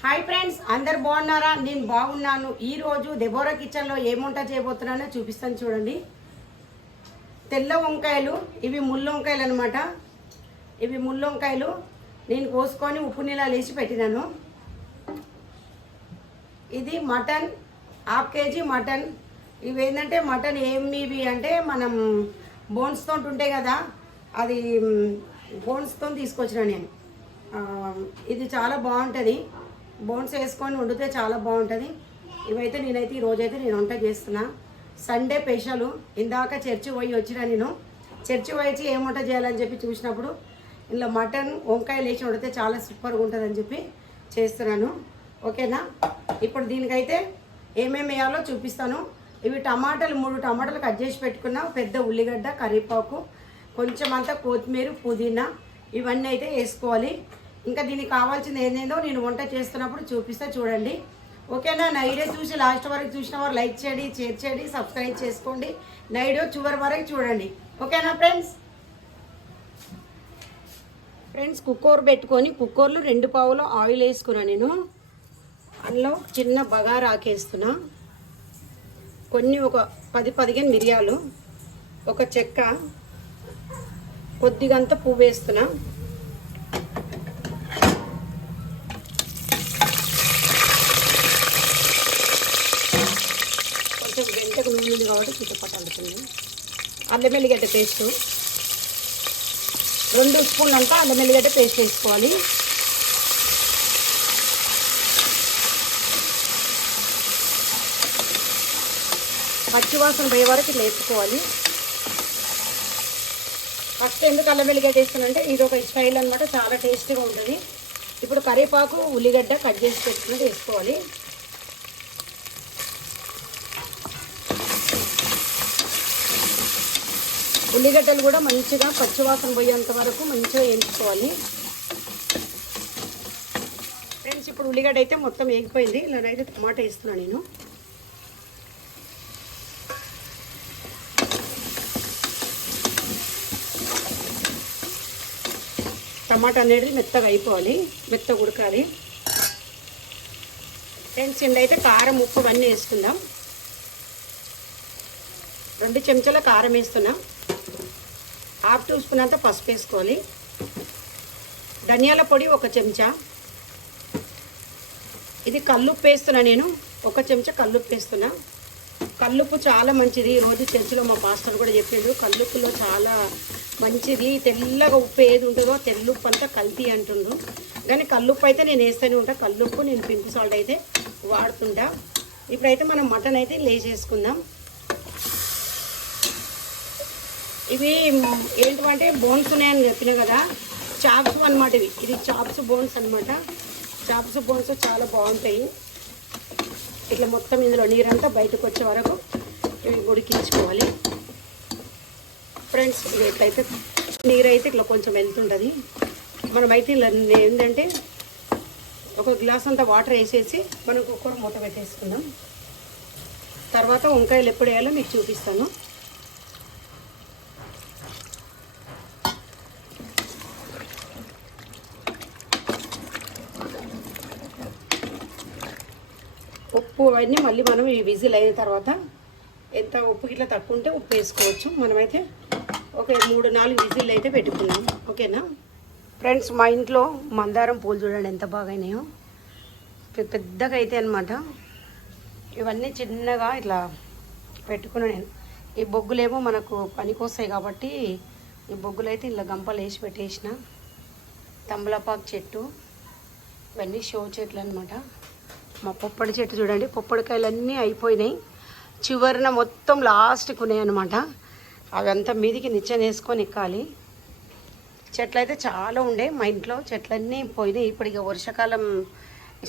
Hi friends అందరు బాగున్నారా? నేను బాగున్నాను. ఈరోజు దెబోరా కిచెన్లో ఏం చేయబోతున్నానో చూపిస్తాను చూడండి. తెల్ల వంకాయలు ఇవి ముళ్ళు వంకాయలు అనమాట ఇవి ముళ్ళు వంకాయలు. నేను కోసుకొని ఉప్పు నీళ్ళ వేసి పెట్టినాను. ఇది మటన్ హాఫ్ కేజీ మటన్. ఇవి ఏంటంటే మటన్ ఏమివి అంటే మనం బోన్స్తో ఉంటాయి కదా అది బోన్స్తో తీసుకొచ్చిన నేను. ఇది చాలా బాగుంటుంది. బోన్స్ వేసుకొని వండితే చాలా బాగుంటుంది. ఇవైతే నేనైతే ఈ రోజైతే నేను వంట చేస్తున్నా. Sunday special. ఇందాక చర్చి పోయి వచ్చిన నేను. చర్చి పోయి ఏం వంట చేయాలని చెప్పి చూసినప్పుడు ఇందులో మటన్ వంకాయలు వేసి వండితే చాలా సూపర్గా ఉంటుందని చెప్పి చేస్తున్నాను. ఓకేనా? ఇప్పుడు దీనికైతే ఏమేమి వేయాలో చూపిస్తాను. ఇవి టమాటాలు మూడు టమాటాలు కట్ చేసి పెట్టుకున్న. పెద్ద ఉల్లిగడ్డ కరివేపాకు కొంచెం అంతా కొత్తిమీర పుదీనా ఇవన్నీ అయితే వేసుకోవాలి. ఇంకా దీనికి కావాల్సింది ఏందేందో నేను వంట చేస్తున్నప్పుడు చూపిస్తా చూడండి. ఓకేనా? నా వీడియో చూసి లాస్ట్ వరకు చూసిన వారు లైక్ చేయండి షేర్ చేయండి సబ్స్క్రైబ్ చేసుకోండి. నా వీడియో చివరి వరకు చూడండి. ఓకేనా ఫ్రెండ్స్? ఫ్రెండ్స్ కుక్కర్ పెట్టుకొని కుక్కర్లో రెండు పావులు ఆయిల్ వేసుకున్నా నేను. అందులో చిన్న బగారా ఆకేస్తున్నా. కొన్ని ఒక పది పదిహేను మిరియాలు ఒక చెక్క కొద్దిగంత పువ్వు వేస్తున్నా కొంచెం గంటకు నూనె ఉంది కాబట్టి చుట్టుపక్కల అందుతుంది అల్లం ఎల్లిగడ్డ పేస్ట్. రెండు స్పూన్లు అంతా అల్లం ఎల్లిగడ్డ పేస్ట్ వేసుకోవాలి. పచ్చివాసన పోయే వరకు లేపుకోవాలి ఫస్ట్ ఎందుకు అల్లం వెల్లిగడ్డ వేస్తానంటే ఇది ఒక స్టైల్ అనమాట చాలా టేస్టీగా ఉంటుంది. ఇప్పుడు కరివేపాకు ఉల్లిగడ్డ కట్ చేసి పెట్టుకుని వేసుకోవాలి. ఉల్లిగడ్డలు కూడా మంచిగా పచ్చివాసన పోయేంత వరకు మంచిగా వేయించుకోవాలి. ఫ్రెండ్స్ ఇప్పుడు ఉల్లిగడ్డ అయితే మొత్తం వేగిపోయింది. ఇలానైతే టమాటా వేస్తున్నాను నేను. టమాటా అనేది మెత్తగా అయిపోవాలి. మెత్తగా ఉడకాలి. ఫ్రెండ్స్ ఇందులో కారం ఉప్పు అన్నీ వేసుకుందాం. రెండు చెంచాల కారం వేస్తున్నాం. హాఫ్ టీ స్పూన్ అంతా పసుపు వేసుకోవాలి. ధనియాల పొడి ఒక చెంచా. ఇది కల్లుప్పు వేస్తున్నా నేను ఒక చెంచా కల్లుప్పు వేస్తున్నా. కల్లుప్పు చాలా మంచిది. రోజు చర్చిలో మా పాస్టర్ కూడా చెప్పిండు కల్లుప్పులో చాలా మంచిది. తెల్లగా ఉప్పు ఏది ఉంటుందో తెల్లుప్పు అంతా కల్తీ అంటుండ్రు కానీ కల్లుప్పు అయితే నేను వేస్తూనే ఉంటా. కల్లుప్పు నేను పింక్ సాల్ట్ అయితే వాడుతుంటా. ఇప్పుడైతే మనం మటన్ అయితే లేచేసుకుందాం ఇవి ఏంటంటే బోన్స్ ఉన్నాయని చెప్పిన కదా చాప్స్ అనమాట ఇవి. ఇది చాప్స్ బోన్స్ అనమాట చాప్స్ బోన్స్ చాలా బాగుంటాయి. ఇట్లా మొత్తం ఇందులో నీరంతా బయటకు వచ్చే వరకు ఇవి ఉడికించుకోవాలి. ఫ్రెండ్స్ ఇది ఎట్లయితే నీరు అయితే ఇట్లా కొంచెం వెళ్తుంటుంది మనమైతే ఇలా ఏంటంటే ఒక గ్లాస్ అంతా వాటర్ వేసేసి మనం కుక్కర్ మూత పెట్టేసుకుందాం. తర్వాత వంకాయలు ఎప్పుడు వేయాలో మీకు చూపిస్తాను. ఉప్పు అవన్నీ మళ్ళీ మనం ఈ విజిల్ అయిన తర్వాత ఎంత ఉప్పు ఇట్లా తక్కువ ఉంటే ఉప్పు వేసుకోవచ్చు. మనమైతే ఒక మూడు నాలుగు విజిల్ అయితే పెట్టుకున్నాం. ఓకేనా? ఫ్రెండ్స్ మా ఇంట్లో మందారం పూలు చూడండి ఎంత బాగాయినాయో అయినాయో. పెద్దగా అయితే అనమాట ఇవన్నీ చిన్నగా ఇట్లా పెట్టుకున్నాను నేను. ఈ బొగ్గులేమో మనకు పనికొస్తాయి కాబట్టి ఈ బొగ్గులు అయితే ఇలా గంపలు వేసి పెట్టేసిన. తమలపాకు చెట్టు ఇవన్నీ షో చెట్లు అనమాట మా పొప్పడి చెట్టు చూడండి. పొప్పడికాయలన్నీ అయిపోయినాయి. చివరిన మొత్తం లాస్ట్కి ఉన్నాయన్నమాట అవంతా మీదికి నిచ్చెన వేసుకొని ఎక్కాలి. చెట్లు అయితే చాలా ఉండే. మా ఇంట్లో చెట్లన్నీ పోయినాయి. ఇప్పుడు ఇక వర్షాకాలం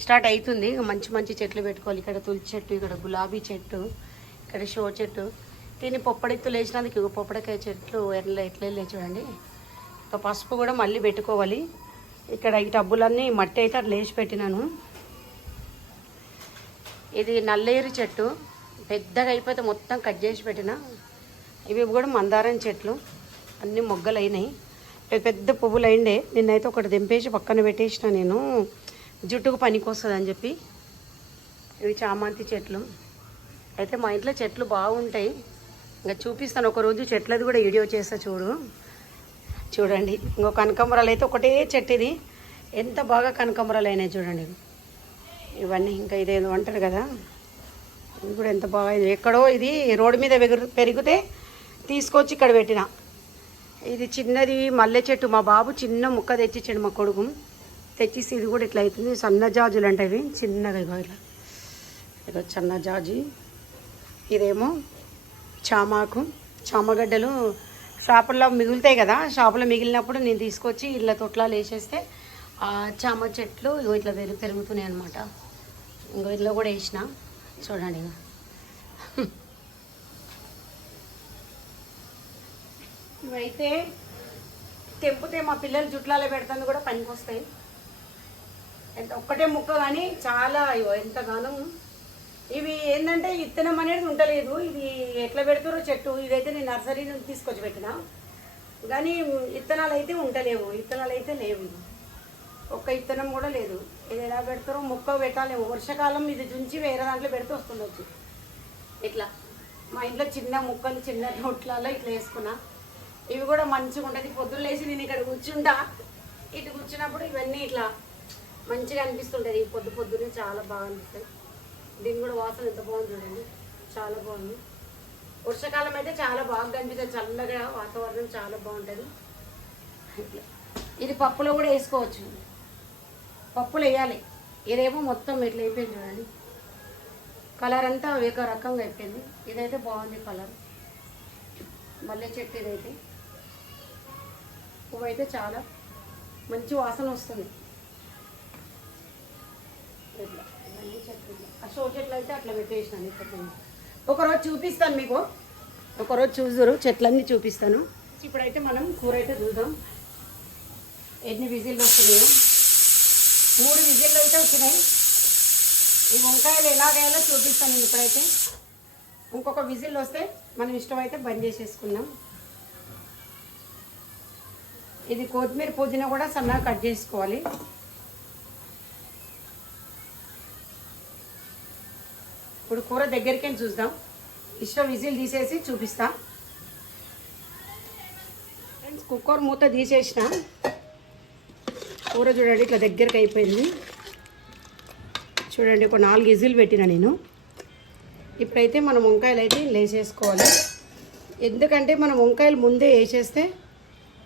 స్టార్ట్ అవుతుంది మంచి మంచి చెట్లు పెట్టుకోవాలి. ఇక్కడ తులసి చెట్టు ఇక్కడ గులాబీ చెట్టు ఇక్కడ షో చెట్టు. దీన్ని పొప్పడెత్తులు వేసినందుకు ఇక పొప్పడికాయ చెట్లు ఎట్లా ఎట్లా చూడండి. ఇక పసుపు కూడా మళ్ళీ పెట్టుకోవాలి. ఇక్కడ ఈ టబ్బులన్నీ మట్టి అయితే అట్లా వేసి పెట్టినాను. ఇది నల్లేరు చెట్టు. పెద్దగా అయిపోతే మొత్తం కట్ చేసి పెట్టిన. ఇవి కూడా మందారం చెట్లు. అన్ని మొగ్గలు అయినాయి పెద్ద పెద్ద పువ్వులు అయిండే నిన్నైతే ఒకటి దింపేసి పక్కన పెట్టేసిన నేను. జుట్టుకు పనికొస్తుందని అని చెప్పి. ఇవి చామంతి చెట్లు. అయితే మా ఇంట్లో చెట్లు బాగుంటాయి. ఇంకా చూపిస్తాను. ఒకరోజు చెట్లది కూడా వీడియో చేస్తా చూడు. చూడండి. ఇంకో కనకాంబరాలు అయితే ఒకటే చెట్టు ఇది ఎంత బాగా కనకాంబరాలు అయినాయి చూడండి. ఇవన్నీ ఇంకా ఇదేదో అంటారు కదా. ఇది కూడా ఎంత బాగా ఎక్కడో ఇది రోడ్డు మీద పెరుగు పెరిగితే తీసుకొచ్చి ఇక్కడ పెట్టిన. ఇది చిన్నది మల్లె చెట్టు. మా బాబు చిన్న ముక్క తెచ్చిచ్చాడు మా కొడుకు. తెచ్చిస్తే ఇది కూడా ఇట్లా అవుతుంది. సన్న జాజులు అంటే ఇవి చిన్నగా ఇగో ఇలా. ఇదో సన్నజాజి జాజి. ఇదేమో చామాకు. చామగడ్డలు షాపుల్లో మిగులుతాయి కదా. షాపులో మిగిలినప్పుడు నేను తీసుకొచ్చి ఇళ్ళ తొట్లాలు వేసేస్తే చామ చెట్లు ఇగో ఇట్లా పెరుగు పెరుగుతున్నాయి అనమాట ఇంకో ఇట్లా కూడా వేసిన. చూడండి ఇక ఇవైతే తెంపితే మా పిల్లలు జుట్లాలో పెడతాను కూడా పనికి వస్తాయి ఎంత ఒక్కటే ముక్క కానీ చాలా ఇగో ఎంతగానో. ఇవి ఏంటంటే ఇత్తనం అనేది ఉండలేదు. ఇది ఎట్లా పెడతారో చెట్టు. ఇదైతే నేను నర్సరీ నుంచి తీసుకొచ్చి పెట్టిన. కానీ ఇత్తనాలు అయితే ఉండలేవు. ఇత్తనాలు అయితే లేవు. ఇవి. ఒక్క ఇత్తనం కూడా లేదు. ఇది ఎలా పెడతారో మొక్క పెట్టాలేమో వర్షాకాలం ఇది దుంచి వేరే దాంట్లో పెడితే వస్తుండొచ్చు. ఇట్లా మా ఇంట్లో చిన్న ముక్కలు చిన్న నోట్లలో ఇట్లా వేసుకున్నా. ఇవి కూడా మంచిగా ఉంటుంది. పొద్దున్న లేచి నేను ఇక్కడ కూర్చుంటా. ఇటు కూర్చున్నప్పుడు ఇవన్నీ ఇట్లా మంచిగా అనిపిస్తుంటుంది. ఈ పొద్దు పొద్దునే చాలా బాగా అనిపిస్తుంది. దీని కూడా వాసన ఎంత బాగుంది చూడండి. చాలా బాగుంది. వర్షాకాలం అయితే చాలా బాగా కనిపిస్తుంది. చల్లగా వాతావరణం చాలా బాగుంటుంది. ఇట్లా. ఇది పప్పులో కూడా వేసుకోవచ్చు. పప్పులు వేయాలి ఇదేమో మొత్తం ఇట్లా అయిపోయింది చూడండి. కలర్ అంతా ఒక రకంగా అయిపోయింది. ఇదైతే బాగుంది కలర్ మల్లె చెట్టు ఇదైతే. పువ్వు అయితే చాలా మంచి వాసన వస్తుంది. ఇట్లా ఇవన్నీ చెట్లు ఆ షో చెట్లు అయితే అట్లా పెట్టేసినాను ఇప్పుడు ఒకరోజు చూపిస్తాను మీకు. ఒకరోజు చూసురు చెట్లన్నీ చూపిస్తాను. ఇప్పుడైతే మనం కూర అయితే చూద్దాం. ఎన్ని విజిల్లు వస్తున్నాయో. మూడు విజిల్లు అయితే వచ్చినాయి. ఈ వంకాయలు ఎలాగేయాలో చూపిస్తాను నేను ఇప్పుడైతే. ఇంకొక విజిల్ వస్తే మనం ఇష్టమైతే బంద్ చేసేసుకుందాం. ఇది కొత్తిమీర పుదీనా కూడా సన్నగా కట్ చేసుకోవాలి. ఇప్పుడు కూర దగ్గరికి చూద్దాం. ఇష్టం విజిల్ తీసేసి చూపిస్తా. ఫ్రెండ్స్ కుక్కర్ మూత తీసేసిన. కూర చూడండి ఇట్లా దగ్గరకు అయిపోయింది. చూడండి ఒక నాలుగు విజిల్ పెట్టిన నేను. ఇప్పుడైతే మనం వంకాయలు అయితే లేచేసుకోవాలి ఎందుకంటే మనం వంకాయలు ముందే వేసేస్తే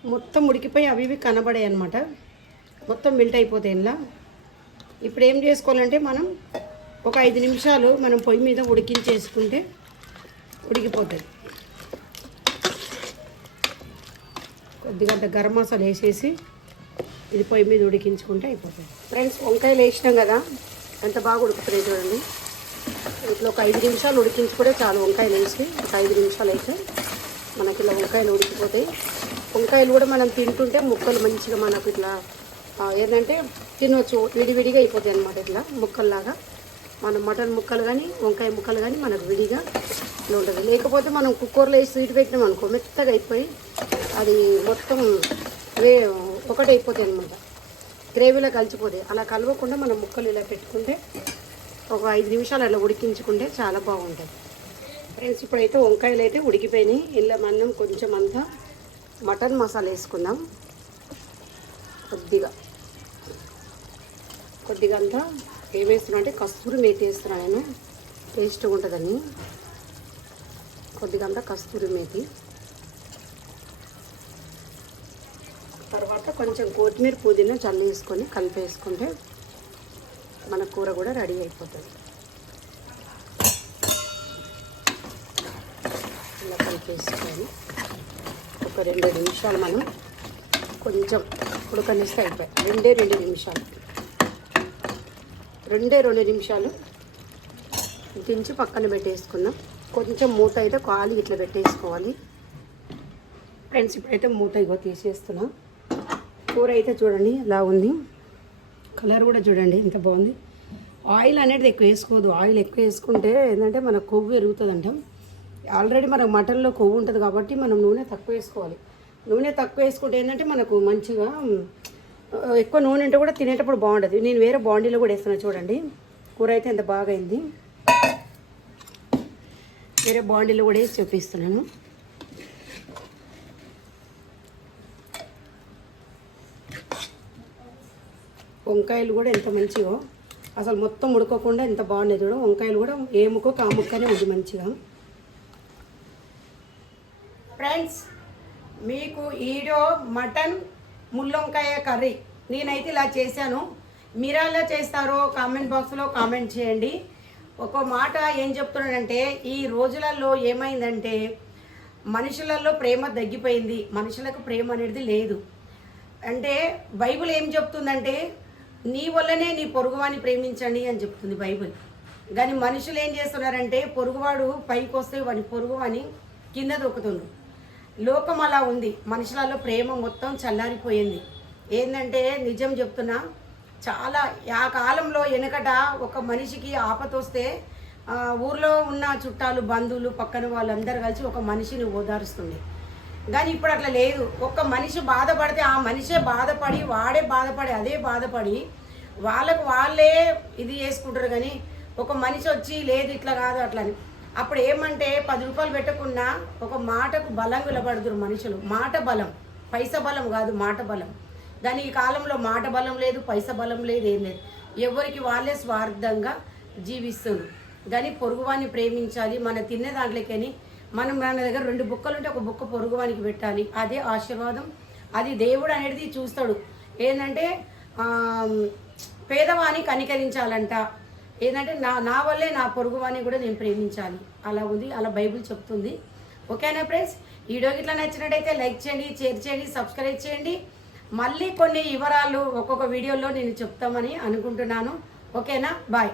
మొత్తం ఉడికిపోయి అవి ఇవి కనబడాయి అనమాట మొత్తం మిల్ట్ అయిపోతాయి ఇలా ఇప్పుడు ఏం చేసుకోవాలంటే మనం ఒక ఐదు నిమిషాలు మనం పొయ్యి మీద ఉడికించేసుకుంటే ఉడికిపోతుంది కొద్దిగా గరం మసాలా వేసేసి ఇది పొయ్యి మీద ఉడికించుకుంటే అయిపోతుంది. ఫ్రెండ్స్ వంకాయలు వేసినాం కదా ఎంత బాగా ఉడుకుతున్నాయి చూడండి. ఇట్లా ఒక ఐదు నిమిషాలు ఉడికించుకుంటే చాలు వంకాయలు వేసి ఒక ఐదు నిమిషాలు అయితే మనకి ఇలా వంకాయలు ఉడికిపోతాయి. వంకాయలు కూడా మనం తింటుంటే ముక్కలు మంచిగా మనకు ఇట్లా ఏంటంటే తినవచ్చు విడివిడిగా అయిపోతాయి అన్నమాట ఇట్లా ముక్కల్లాగా. మనం మటన్ ముక్కలు కానీ వంకాయ ముక్కలు కానీ మనకు విడిగా ఇట్లా ఉంటుంది. లేకపోతే మనం కుక్కర్లో వేసి స్వీట్ పెట్టినాం అనుకో మెత్తగా అయిపోయి అది మొత్తం వే ఒకటి అయిపోతాయి అనమాట గ్రేవీలో కలిసిపోతాయి. అలా కలవకుండా మనం ముక్కలు ఇలా పెట్టుకుంటే ఒక ఐదు నిమిషాలు అలా ఉడికించుకుంటే చాలా బాగుంటుంది ఫ్రెండ్స్ ఇప్పుడైతే వంకాయలు అయితే ఉడికిపోయినాయి. ఇలా మనం కొంచెం అంతా మటన్ మసాలా వేసుకుందాం కొద్దిగా. కొద్దిగా అంతా ఏం వేస్తున్నా అంటే కస్తూరి మేతి వేస్తున్నాను. నేను టేస్ట్గా ఉంటుందని. కొద్దిగా అంతా కస్తూరి మేతి. తర్వాత కొంచెం కొత్తిమీర పుదీనా చల్లేసుకొని కలిపేసుకుంటే మన కూర కూడా రెడీ అయిపోతుంది. ఇలా కలిపేసుకొని ఒక రెండు నిమిషాలు మనం కొంచెం ఉడకనిస్తే అయిపోయి రెండే రెండు నిమిషాలు. రెండే రెండు నిమిషాలు దించి పక్కన పెట్టేసుకుందాం. కొంచెం మూత అయితే కాలి ఇట్లా పెట్టేసుకోవాలి. ఫ్రెండ్స్ ఇప్పుడైతే మూత ఇగో తీసేస్తున్నాం. కూర అయితే చూడండి ఇలా ఉంది. కలర్ కూడా చూడండి ఎంత బాగుంది. ఆయిల్ అనేది ఎక్కువ వేసుకోదు ఆయిల్ ఎక్కువ వేసుకుంటే ఏంటంటే మన కొవ్వు పెరుగుతుంది ఆల్రెడీ మనకు మటన్లో కొవ్వు ఉంటుంది కాబట్టి మనం నూనె తక్కువ వేసుకోవాలి. నూనె తక్కువ వేసుకుంటే ఏంటంటే మనకు మంచిగా ఎక్కువ నూనె ఉంటే కూడా తినేటప్పుడు బాగుంటుంది. నేను వేరే బాండీలో కూడా వేస్తున్నా చూడండి. కూర అయితే ఎంత బాగా అయింది వేరే బాండీలో కూడా వేసి చూపిస్తున్నాను. వంకాయలు కూడా ఎంత మంచిగా అసలు మొత్తం ఉడకకుండా ఎంత బాగున్నాయి చూడ. వంకాయలు కూడా ఏ ముక్కో కా ముక్కనే ఉంది మంచిగా. ఫ్రెండ్స్ మీకు ఈడో మటన్ ముళ్ళొంకాయ కర్రీ నేనైతే ఇలా చేశాను. మీరు ఎలా చేస్తారో కామెంట్ బాక్స్లో కామెంట్ చేయండి. ఒక మాట ఏం చెప్తున్నానంటే ఈ రోజులలో ఏమైందంటే మనుషులలో ప్రేమ తగ్గిపోయింది. మనుషులకు ప్రేమ అనేది లేదు. అంటే బైబిల్ ఏం చెప్తుందంటే నీ వల్లనే నీ పొరుగువాని ప్రేమించండి అని చెప్తుంది బైబిల్. కానీ మనుషులు ఏం చేస్తున్నారంటే పొరుగువాడు పైకి వస్తే వాని పొరుగువాని కింద దొక్కుతుంది లోకం అలా ఉంది. మనుషులలో ప్రేమ మొత్తం చల్లారిపోయింది. ఏంటంటే నిజం చెప్తున్నా చాలా ఆ కాలంలో వెనకట ఒక మనిషికి ఆపతొస్తే ఊర్లో ఉన్న చుట్టాలు బంధువులు పక్కన వాళ్ళందరూ కలిసి ఒక మనిషిని ఓదారుస్తుండే. కానీ ఇప్పుడు అట్లా లేదు. ఒక్క మనిషి బాధపడితే ఆ మనిషే బాధపడి వాడే బాధపడి అదే బాధపడి వాళ్ళకు వాళ్ళే ఇది చేసుకుంటారు కానీ ఒక మనిషి వచ్చి లేదు ఇట్లా కాదు అట్లా అని. అప్పుడు ఏమంటే పది రూపాయలు పెట్టకుండా ఒక మాటకు బలం నిలబడుతురు మనుషులు. మాట బలం. పైస బలం కాదు మాట బలం. దాని ఈ కాలంలో మాట బలం లేదు పైస బలం లేదు ఏం లేదు. ఎవరికి వాళ్ళే స్వార్థంగా జీవిస్తున్నారు. కానీ పొరుగువాన్ని ప్రేమించాలి మన తినే దాంట్లోకని మనం మన దగ్గర రెండు బుక్కలు ఉంటే ఒక బుక్క పొరుగువానికి పెట్టాలి. అదే ఆశీర్వాదం. అది దేవుడు అనేది చూస్తాడు. ఏంటంటే పేదవాణి కనికరించాలంట. ఏంటంటే నా నా వల్లే నా పొరుగువాని కూడా నేను ప్రేమించాలి. అలా ఉంది అలా బైబిల్ చెప్తుంది. ఓకేనా ఫ్రెండ్స్? వీడియో ఇట్లా నచ్చినట్టయితే లైక్ చేయండి షేర్ చేయండి సబ్స్క్రైబ్ చేయండి. మళ్ళీ కొన్ని వివరాలు ఒక్కొక్క వీడియోలో నేను చెప్తామని అనుకుంటున్నాను. ఓకేనా? బాయ్.